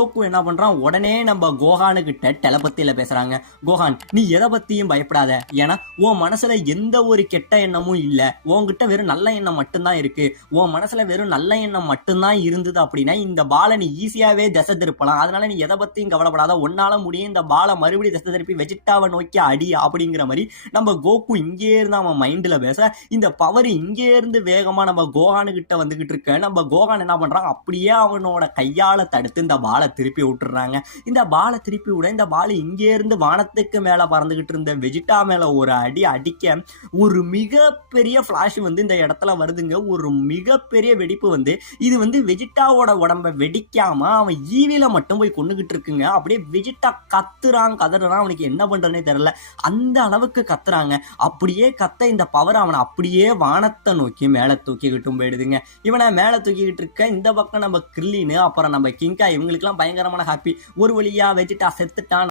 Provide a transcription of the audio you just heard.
Coco என்ன பண்றான், உடனே நம்ம கோஹானு கிட்ட டெலபத்தியில பேசுறாங்க. கோஹான், நீ எதை பத்தியும் பயப்படாத. ஏன்னா உன் மனசுல எந்த ஒரு கெட்ட எண்ணமும் இல்ல. உன்கிட்ட வெறும் நல்ல எண்ணம் மட்டும்தான் இருக்கு. உன் மனசுல வெறும் நல்ல எண்ணம் மட்டும்தான் இருந்தது அப்படின்னா இந்த பாலை நீ ஈஸியாவே திசை திருப்பலாம். அதனால நீ எதை பத்தியும் கவலைப்படாத. ஒன்னால முடியும் இந்த பாலை மறுபடியும் திசை திருப்பி வெஜிட்டாவை நோக்கி அடி அப்படிங்கிற மாதிரி நம்ம கோகு இங்கே இருந்து அவன் மைண்ட்ல பேச, இந்த பவர் இங்கே இருந்து வேகமா நம்ம கோஹானு கிட்ட வந்துகிட்டு இருக்க. நம்ம கோஹான் என்ன பண்றான், அப்படியே அவனோட கையால தடுத்து இந்த பாலை திருப்பி விட்டுறாங்க. இந்த பாலை திருப்பி விட இந்த பால் இங்கே இருந்து வானத்துக்கு மேல பறந்துகிட்டு இருந்த வெஜிட்டா மேல ஒரு அடி அடிக்க ஒரு மிகப்பெரிய பிளாஷ் இந்த இடத்துல வருதுங்க. ஒரு மிகப்பெரிய வெடிப்பு இது வெஜிட்டாவோட உடம்ப வெடிக்காம அவன் ஈவில மட்டும் போய் கொண்டுகிட்டு இருக்குங்க. அப்படியே வெஜிட்டா கத்துறான் கதறான், அவனுக்கு என்ன பண்றதுனே தெரியல. அந்த அளவுக்கு கத்துறாங்க. அப்படியே கத்த இந்த பவர் அவனை அப்படியே வானத்தை நோக்கி மேல தூக்கிக்கிட்டும் போயிடுதுங்க. இவனை மேல தூக்கிக்கிட்டு இருக்க இந்த பக்கம் நம்ம கிர்லின்னு அப்புறம் நம்ம கிங்கா இவங்களுக்குலாம் பயங்கரமான ஹாப்பி. ஒரு வழியா வெஜிட்டா செத்துட்டான்.